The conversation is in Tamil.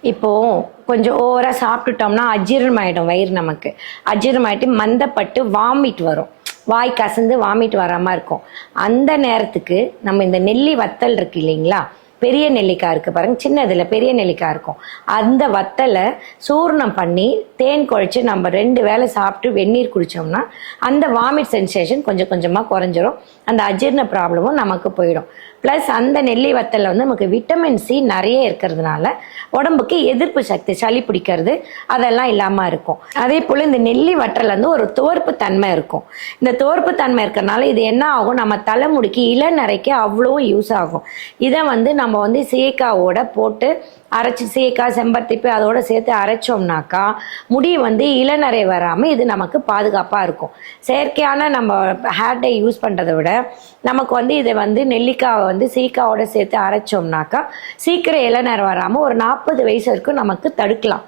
இப்போ கொஞ்சம் ஓவராக சாப்பிட்டுட்டோம்னா அஜீரணம் ஆகிடும் வயிறு நமக்கு. அஜீரணம் ஆகிட்டு மந்தப்பட்டு வாமிட் வரும். வாய் கசந்து வாமிட் வராமல் இருக்கும். அந்த நேரத்துக்கு நம்ம இந்த நெல்லி வத்தல் இருக்கு இல்லைங்களா? பெரிய நெல்லிக்காய் இருக்குது பாருங்க சின்னதில் பெரிய நெல்லிக்காய் இருக்கும். அந்த வத்தலை சூர்ணம் பண்ணி தேன் குழைச்சு நம்ம ரெண்டு வேளை சாப்பிட்டு வெந்நீர் குடித்தோம்னா அந்த வாமிட் சென்சேஷன் கொஞ்சம் கொஞ்சமாக குறைஞ்சிரும். அந்த அஜீரண ப்ராப்ளமும் நமக்கு போயிடும். ப்ளஸ் அந்த நெல்லி வத்தலில் வந்து நமக்கு விட்டமின் சி நிறைய இருக்கிறதுனால உடம்புக்கு எதிர்ப்பு சக்தி சளி பிடிக்கிறது அதெல்லாம் இல்லாமல் இருக்கும். அதே போல் இந்த நெல்லி வற்றல் வந்து ஒரு தோற்பு தன்மை இருக்கும். இந்த தோற்பு தன்மை இருக்கிறனால இது என்ன ஆகும்? நம்ம தலைமுடிக்கு இளநரைக்கு அவ்வளோ யூஸ் ஆகும். இதை வந்து நம்ம நம்ம வந்து சீயக்காவோட போட்டு அரைச்சி சீயக்காய் செம்பருத்திப்பு அதோட சேர்த்து அரைச்சோம்னாக்கா முடி வந்து இளநரை வராமல் இது நமக்கு பாதுகாப்பாக இருக்கும். செயற்கையான நம்ம ஹேர் டை யூஸ் பண்ணுறதை விட நமக்கு வந்து இதை வந்து நெல்லிக்காவை வந்து சீக்காவோட சேர்த்து அரைச்சோம்னாக்கா சீக்கிரம் இளநரை வராமல் ஒரு நாற்பது வயசு வரைக்கும் நமக்கு தடுக்கலாம்.